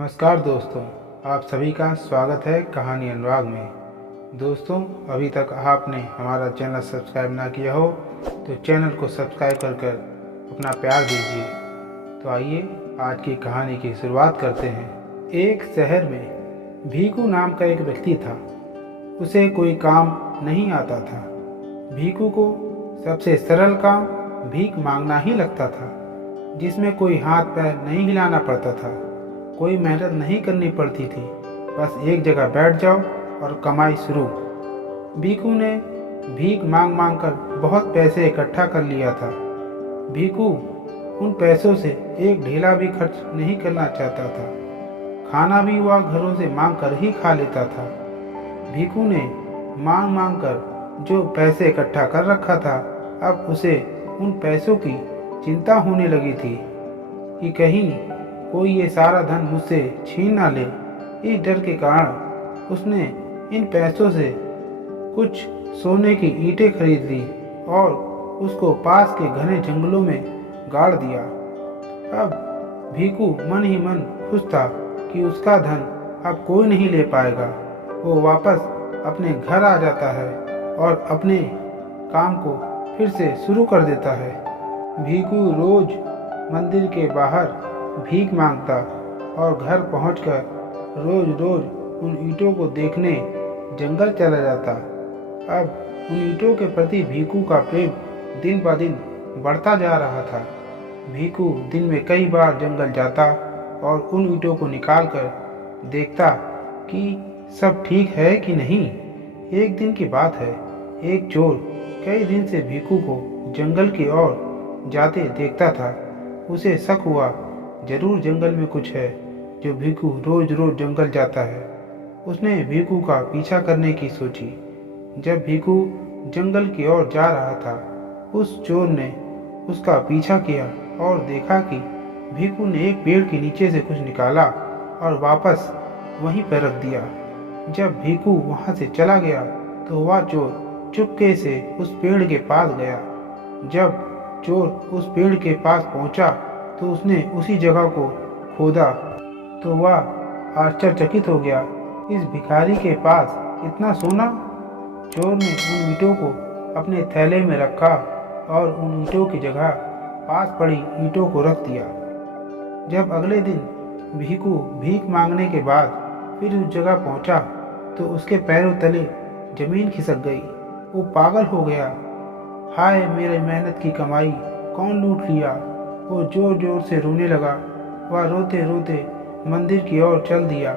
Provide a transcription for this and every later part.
नमस्कार दोस्तों, आप सभी का स्वागत है कहानी अनुराग में। दोस्तों, अभी तक आपने हमारा चैनल सब्सक्राइब ना किया हो तो चैनल को सब्सक्राइब कर अपना प्यार दीजिए। तो आइए आज की कहानी की शुरुआत करते हैं। एक शहर में भीकू नाम का एक व्यक्ति था। उसे कोई काम नहीं आता था। भीकू को सबसे सरल काम भीख मांगना ही लगता था, जिसमें कोई हाथ पैर नहीं हिलाना पड़ता था, कोई मेहनत नहीं करनी पड़ती थी। बस एक जगह बैठ जाओ और कमाई शुरू। भीकू ने भीख मांग मांग कर बहुत पैसे इकट्ठा कर लिया था। भीकू उन पैसों से एक ढेला भी खर्च नहीं करना चाहता था। खाना भी वह घरों से मांग कर ही खा लेता था। भीकू ने मांग मांग कर जो पैसे इकट्ठा कर रखा था, अब उसे उन पैसों की चिंता होने लगी थी कि कहीं कोई ये सारा धन मुझसे छीन ना ले। इस डर के कारण उसने इन पैसों से कुछ सोने की ईंटें खरीद ली और उसको पास के घने जंगलों में गाड़ दिया। अब भीकू मन ही मन खुश था कि उसका धन अब कोई नहीं ले पाएगा। वो वापस अपने घर आ जाता है और अपने काम को फिर से शुरू कर देता है। भीकू रोज मंदिर के बाहर भीख मांगता और घर पहुंचकर रोज रोज उन ईंटों को देखने जंगल चला जाता। अब उन ईंटों के प्रति भीकू का प्रेम दिन ब दिन बढ़ता जा रहा था। भीकू दिन में कई बार जंगल जाता और उन ईंटों को निकालकर देखता कि सब ठीक है कि नहीं। एक दिन की बात है, एक चोर कई दिन से भीकू को जंगल की ओर जाते देखता था। उसे शक हुआ, जरूर जंगल में कुछ है जो भीकू रोज रोज जंगल जाता है। उसने भीकू का पीछा करने की सोची। जब भीकू जंगल की ओर जा रहा था, उस चोर ने उसका पीछा किया और देखा कि भीकू ने एक पेड़ के नीचे से कुछ निकाला और वापस वहीं पर रख दिया। जब भीकू वहां से चला गया तो वह चोर चुपके से उस पेड़ के पास गया। जब चोर उस पेड़ के पास पहुंचा तो उसने उसी जगह को खोदा तो वह आश्चर्यचकित हो गया। इस भिखारी के पास इतना सोना। चोर ने उन ईंटों को अपने थैले में रखा और उन ईंटों की जगह पास पड़ी ईंटों को रख दिया। जब अगले दिन भीकू भीख मांगने के बाद फिर उस जगह पहुंचा तो उसके पैरों तले जमीन खिसक गई। वो पागल हो गया। हाय, मेरी मेहनत की कमाई कौन लूट लिया। वो जोर जोर से रोने लगा। वह रोते रोते मंदिर की ओर चल दिया।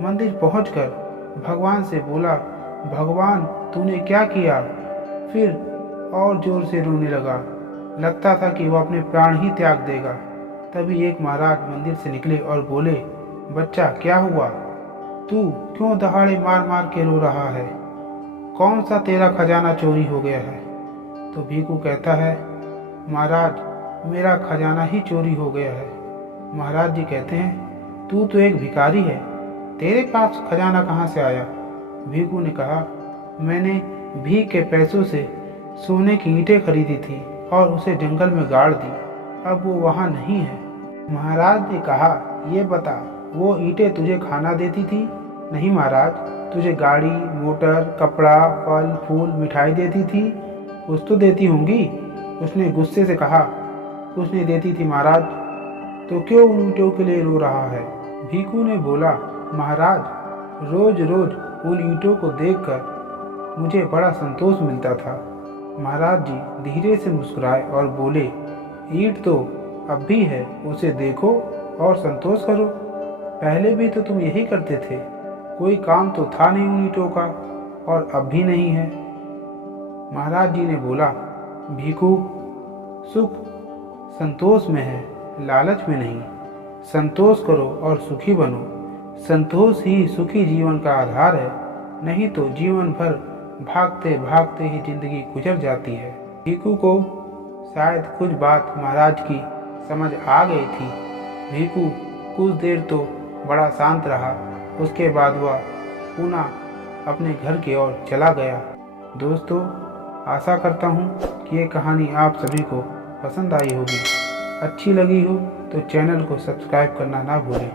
मंदिर पहुंचकर भगवान से बोला, भगवान तूने क्या किया। फिर और जोर से रोने लगा। लगता था कि वह अपने प्राण ही त्याग देगा। तभी एक महाराज मंदिर से निकले और बोले, बच्चा क्या हुआ, तू क्यों दहाड़े मार मार के रो रहा है। कौन सा तेरा खजाना चोरी हो गया है। तो भीकू कहता है, महाराज मेरा खजाना ही चोरी हो गया है। महाराज जी कहते हैं, तू तो एक भिखारी है, तेरे पास खजाना कहाँ से आया। भीकू ने कहा, मैंने भीख के पैसों से सोने की ईंटें खरीदी थी और उसे जंगल में गाड़ दी। अब वो वहाँ नहीं है। महाराज ने कहा, ये बता, वो ईंटें तुझे खाना देती थी। नहीं महाराज, तुझे गाड़ी, मोटर, कपड़ा, फल फूल, मिठाई देती थी। कुछ तो देती होंगी। उसने गुस्से से कहा, कुछ नहीं देती थी महाराज। तो क्यों उन ईंटों के लिए रो रहा है। भीकू ने बोला, महाराज रोज रोज उन ईंटों को देखकर मुझे बड़ा संतोष मिलता था। महाराज जी धीरे से मुस्कुराए और बोले, ईंट तो अब भी है, उसे देखो और संतोष करो। पहले भी तो तुम यही करते थे। कोई काम तो था नहीं उन ईंटों का और अब भी नहीं है। महाराज जी ने बोला, भीकू सुख संतोष में है, लालच में नहीं। संतोष करो और सुखी बनो। संतोष ही सुखी जीवन का आधार है, नहीं तो जीवन भर भागते भागते ही जिंदगी गुजर जाती है। भीकू को शायद कुछ बात महाराज की समझ आ गई थी। भीकू कुछ देर तो बड़ा शांत रहा। उसके बाद वह पुनः अपने घर की ओर चला गया। दोस्तों, आशा करता हूँ कि ये कहानी आप सभी को पसंद आई होगी। अच्छी लगी हो तो चैनल को सब्सक्राइब करना ना भूलें।